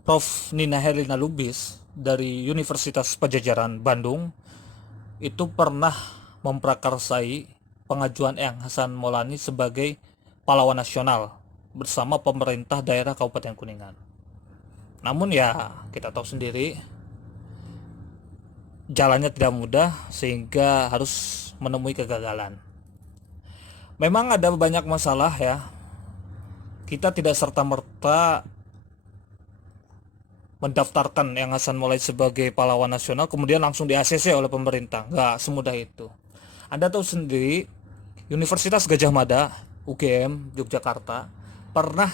Prof. Nina Herlina Lubis dari Universitas Pajajaran Bandung itu pernah memprakarsai pengajuan Eyang Hasan Maulani sebagai pahlawan nasional bersama pemerintah daerah Kabupaten Kuningan. Namun ya kita tahu sendiri jalannya tidak mudah sehingga harus menemui kegagalan. Memang ada banyak masalah ya. Kita tidak serta-merta mendaftarkan Eyang Hasan Maulani sebagai pahlawan nasional kemudian langsung di ACC oleh pemerintah. Nggak semudah itu. Anda tahu sendiri, Universitas Gajah Mada UGM Yogyakarta pernah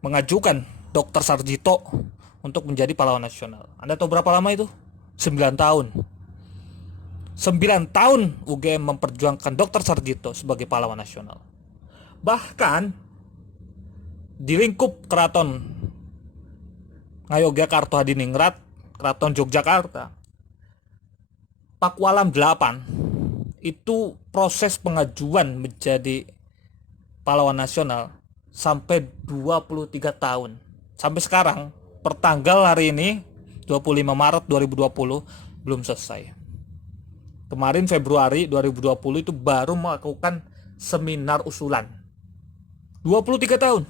mengajukan Dr. Sarjito untuk menjadi pahlawan nasional. Anda tahu berapa lama itu? 9 tahun. 9 tahun UGM memperjuangkan Dr. Sarjito sebagai pahlawan nasional. Bahkan di lingkup keraton Ngayogyakarta Hadiningrat, Keraton Yogyakarta, Pakualam 8 itu proses pengajuan menjadi pahlawan nasional sampai 23 tahun. Sampai sekarang, pertanggal hari ini 25 Maret 2020 belum selesai. Kemarin Februari 2020 itu baru melakukan seminar usulan. 23 tahun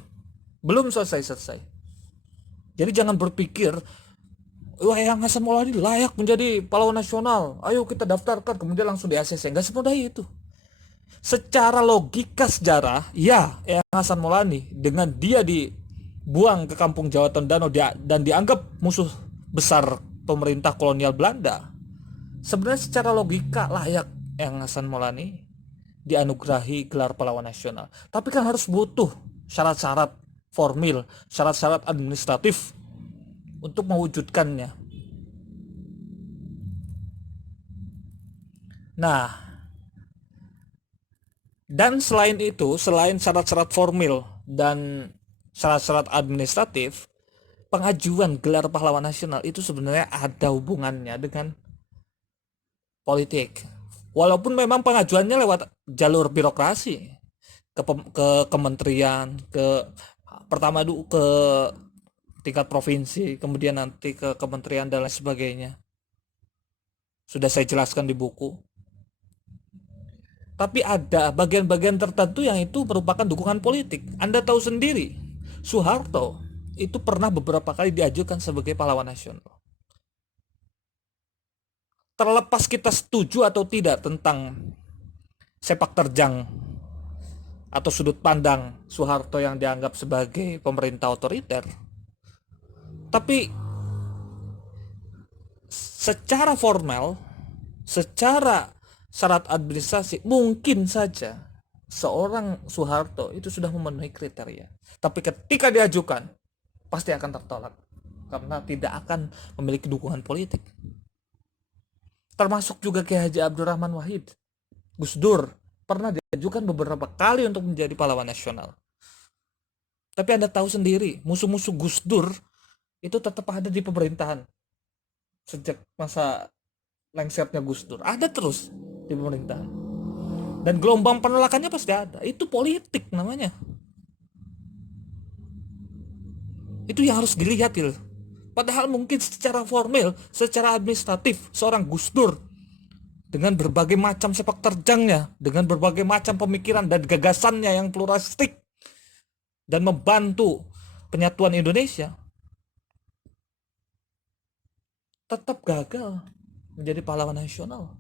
belum selesai-selesai. Jadi jangan berpikir, wah Eyang Hasan Maulani layak menjadi pahlawan nasional, ayo kita daftarkan kemudian langsung di ACC. Enggak semudah itu. Secara logika sejarah, ya Eyang Hasan Maulani dengan dia dibuang ke kampung Jawa Tondano dan dianggap musuh besar pemerintah kolonial Belanda, sebenarnya secara logika layak Eyang Hasan Maulani dianugerahi gelar pahlawan nasional. Tapi kan harus butuh syarat-syarat formil, syarat-syarat administratif untuk mewujudkannya. Nah, dan selain itu, selain syarat-syarat formil dan syarat-syarat administratif, pengajuan gelar pahlawan nasional itu sebenarnya ada hubungannya dengan politik. Walaupun memang pengajuannya lewat jalur birokrasi, ke kementerian, pertama dulu ke tingkat provinsi, kemudian nanti ke kementerian dan lain sebagainya. Sudah saya jelaskan di buku. Tapi ada bagian-bagian tertentu yang itu merupakan dukungan politik. Anda tahu sendiri, Soeharto itu pernah beberapa kali diajukan sebagai pahlawan nasional. Terlepas kita setuju atau tidak tentang sepak terjang atau sudut pandang Soeharto yang dianggap sebagai pemerintah otoriter, tapi secara formal, secara syarat administrasi, mungkin saja seorang Soeharto itu sudah memenuhi kriteria. Tapi ketika diajukan, pasti akan tertolak karena tidak akan memiliki dukungan politik. Termasuk juga Kiai Haji Abdurrahman Wahid, Gus Dur pernah diajukan beberapa kali untuk menjadi pahlawan nasional. Tapi Anda tahu sendiri, musuh-musuh Gus Dur itu tetap ada di pemerintahan. Sejak masa lengsernya Gus Dur, ada terus di pemerintahan. Dan gelombang penolakannya pasti ada. Itu politik namanya. Itu yang harus dilihat itu. Padahal mungkin secara formal, secara administratif, seorang Gus Dur dengan berbagai macam sepak terjangnya, dengan berbagai macam pemikiran dan gagasannya yang pluralistik dan membantu penyatuan Indonesia, tetap gagal menjadi pahlawan nasional.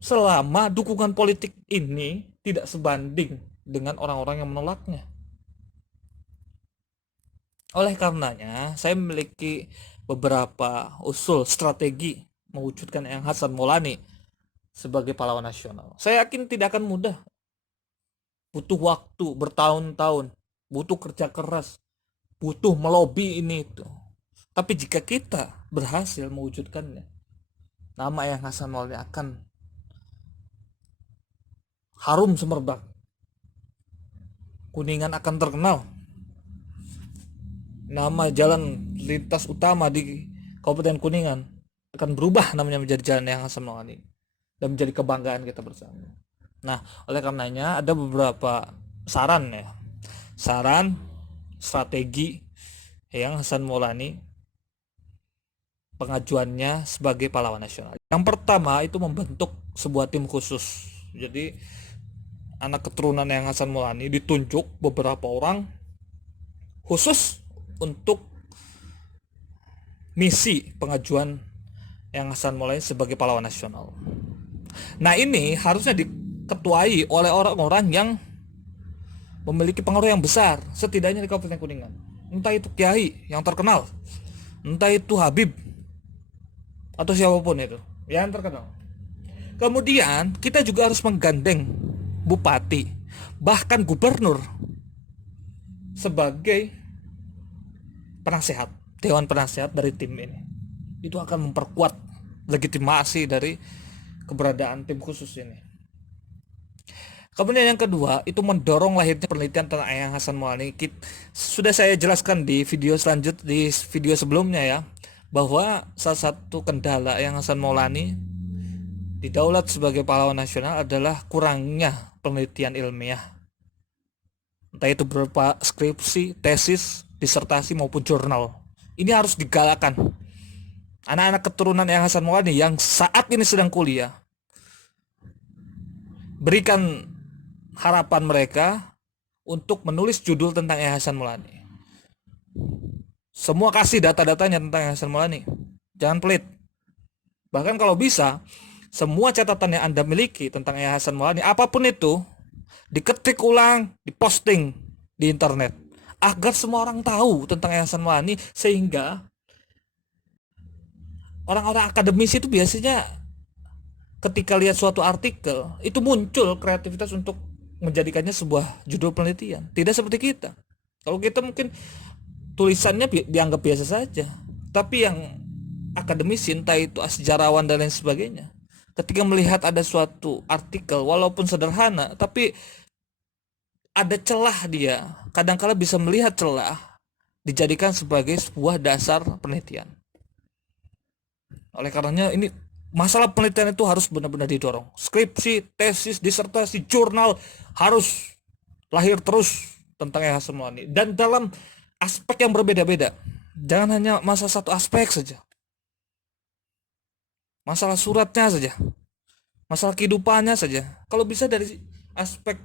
Selama dukungan politik ini tidak sebanding dengan orang-orang yang menolaknya. Oleh karenanya, saya memiliki beberapa usul strategi mewujudkan Eyang Hasan Maulani sebagai pahlawan nasional. Saya yakin tidak akan mudah. Butuh waktu bertahun-tahun, butuh kerja keras, butuh melobi ini itu. Tapi jika kita berhasil mewujudkannya, nama Eyang Hasan Maulani akan harum semerbak. Kuningan akan terkenal. Nama jalan lintas utama di Kabupaten Kuningan akan berubah namanya menjadi Jalan Eyang Hasan Maulani dan menjadi kebanggaan kita bersama. Nah, oleh karenanya ada beberapa saran ya. Saran strategi yang Hasan Maulani pengajuannya sebagai pahlawan nasional. Yang pertama itu membentuk sebuah tim khusus. Jadi anak keturunan yang Hasan Maulani ditunjuk beberapa orang khusus untuk misi pengajuan yang Hasan Maulani sebagai pahlawan nasional. Nah, ini harusnya diketuai oleh orang-orang yang memiliki pengaruh yang besar, setidaknya di Kabupaten Kuningan. Entah itu kiai yang terkenal, entah itu Habib, atau siapapun itu yang terkenal. Kemudian kita juga harus menggandeng bupati, bahkan gubernur sebagai penasehat, dewan penasehat dari tim ini. Itu akan memperkuat legitimasi dari keberadaan tim khusus ini. Kemudian yang kedua itu mendorong lahirnya penelitian tentang Eyang Hasan Maulani. Sudah saya jelaskan di video sebelumnya ya, bahwa salah satu kendala Eyang Hasan Maulani didaulat sebagai pahlawan nasional adalah kurangnya penelitian ilmiah, entah itu berupa skripsi, tesis, disertasi maupun jurnal. Ini harus digalakkan. Anak-anak keturunan Eyang Hasan Maulani yang saat ini sedang kuliah, berikan harapan mereka untuk menulis judul tentang Eyang Hasan Maulani. Semua kasih data-datanya tentang Eyang Hasan Maulani. Jangan pelit. Bahkan kalau bisa, semua catatan yang Anda miliki tentang Eyang Hasan Maulani, apapun itu, diketik ulang, diposting di internet, agar semua orang tahu tentang Eyang Hasan Maulani, sehingga orang-orang akademisi itu biasanya ketika lihat suatu artikel, itu muncul kreativitas untuk menjadikannya sebuah judul penelitian. Tidak seperti kita. Kalau kita mungkin tulisannya dianggap biasa saja, tapi yang akademisi, entah itu sejarawan dan lain sebagainya, ketika melihat ada suatu artikel walaupun sederhana, tapi ada celah, dia kadang-kala bisa melihat celah, dijadikan sebagai sebuah dasar penelitian. Oleh karenanya ini masalah penelitian itu harus benar-benar didorong. Skripsi, tesis, disertasi, jurnal harus lahir terus tentang Eyang Hasan Maulani, dan dalam aspek yang berbeda-beda. Jangan hanya masalah satu aspek saja. Masalah suratnya saja, masalah kehidupannya saja. Kalau bisa dari aspek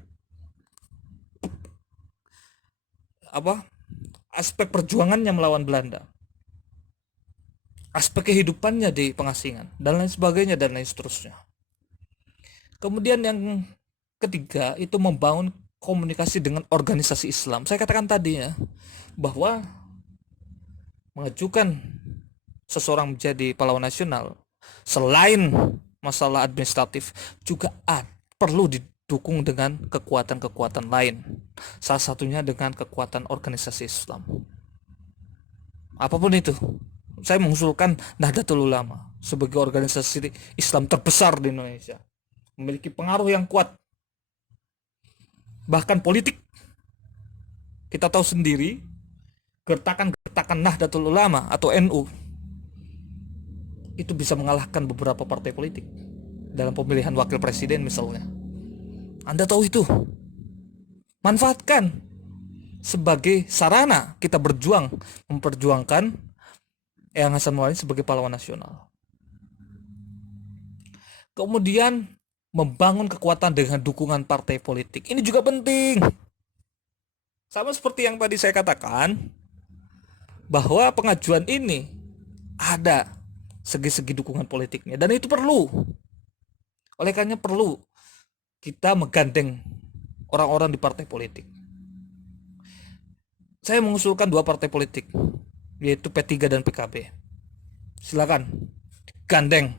aspek perjuangannya melawan Belanda, aspek kehidupannya di pengasingan, dan lain sebagainya, dan lain seterusnya. Kemudian yang ketiga itu membangun komunikasi dengan organisasi Islam. Saya katakan tadi ya, bahwa mengajukan seseorang menjadi pahlawan nasional, selain masalah administratif, juga perlu didukung dengan kekuatan-kekuatan lain. Salah satunya dengan kekuatan organisasi Islam. Apapun itu, saya mengusulkan Nahdlatul Ulama sebagai organisasi Islam terbesar di Indonesia, memiliki pengaruh yang kuat. Bahkan politik, kita tahu sendiri, gertakan Nahdlatul Ulama atau NU itu bisa mengalahkan beberapa partai politik dalam pemilihan wakil presiden misalnya. Anda tahu itu. Manfaatkan sebagai sarana kita berjuang memperjuangkan Eyang Hasan Maulani sebagai pahlawan nasional. Kemudian membangun kekuatan dengan dukungan partai politik. Ini juga penting. Sama seperti yang tadi saya katakan, bahwa pengajuan ini ada segi-segi dukungan politiknya, dan itu perlu. Oleh karena perlu kita menggandeng orang-orang di partai politik. Saya mengusulkan 2 partai politik, yaitu P3 dan PKB. Silakan gandeng,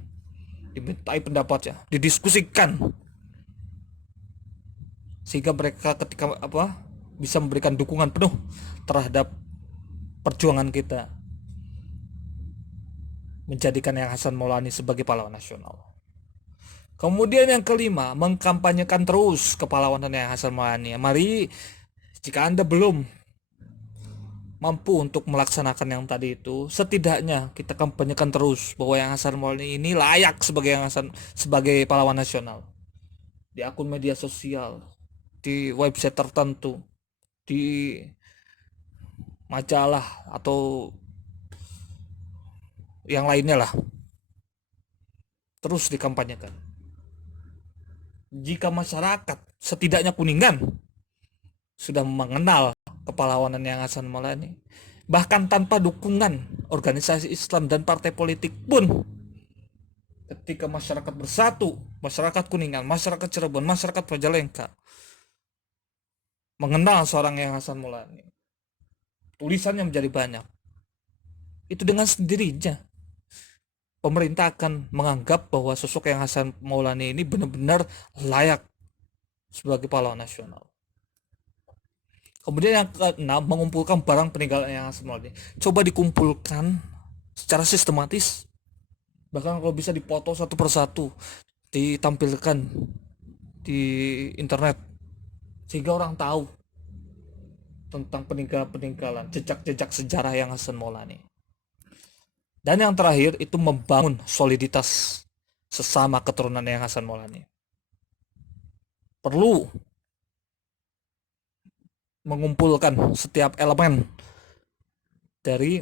dimintai pendapatnya, didiskusikan, sehingga mereka ketika bisa memberikan dukungan penuh terhadap perjuangan kita menjadikan Eyang Hasan Maulani sebagai pahlawan nasional. Kemudian yang kelima, mengkampanyekan terus kepahlawanan Eyang Hasan Maulani. Mari, jika Anda belum mampu untuk melaksanakan yang tadi itu, setidaknya kita kampanyekan terus bahwa Eyang Hasan Maulani ini layak sebagai pahlawan nasional. Di akun media sosial, di website tertentu, di majalah atau yang lainnya lah, terus dikampanyekan. Jika masyarakat, setidaknya Kuningan, sudah mengenal kepahlawanan Yang Hasan Maulana, bahkan tanpa dukungan organisasi Islam dan partai politik pun, ketika masyarakat bersatu, masyarakat Kuningan, masyarakat Cirebon, masyarakat Majalengka mengenal seorang Yang Hasan Maulana, tulisannya menjadi banyak, itu dengan sendirinya pemerintah akan menganggap bahwa sosok Yang Hasan Maulana ini benar-benar layak sebagai pahlawan nasional. Kemudian yang keenam, mengumpulkan barang peninggalan Yang Hasan Maulana. Coba dikumpulkan secara sistematis, bahkan kalau bisa dipoto satu persatu, ditampilkan di internet, sehingga orang tahu tentang peninggalan-peninggalan, jejak-jejak sejarah Yang Hasan Maulana. Dan yang terakhir itu membangun soliditas sesama keturunan Yang Hasan Maulana. Perlu mengumpulkan setiap elemen dari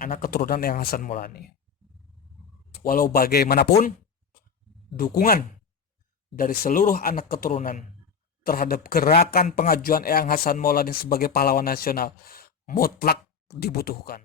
anak keturunan Yang Hasan Maulana. Walau bagaimanapun, dukungan dari seluruh anak keturunan terhadap gerakan pengajuan Eyang Hasan Maulana sebagai pahlawan nasional mutlak dibutuhkan.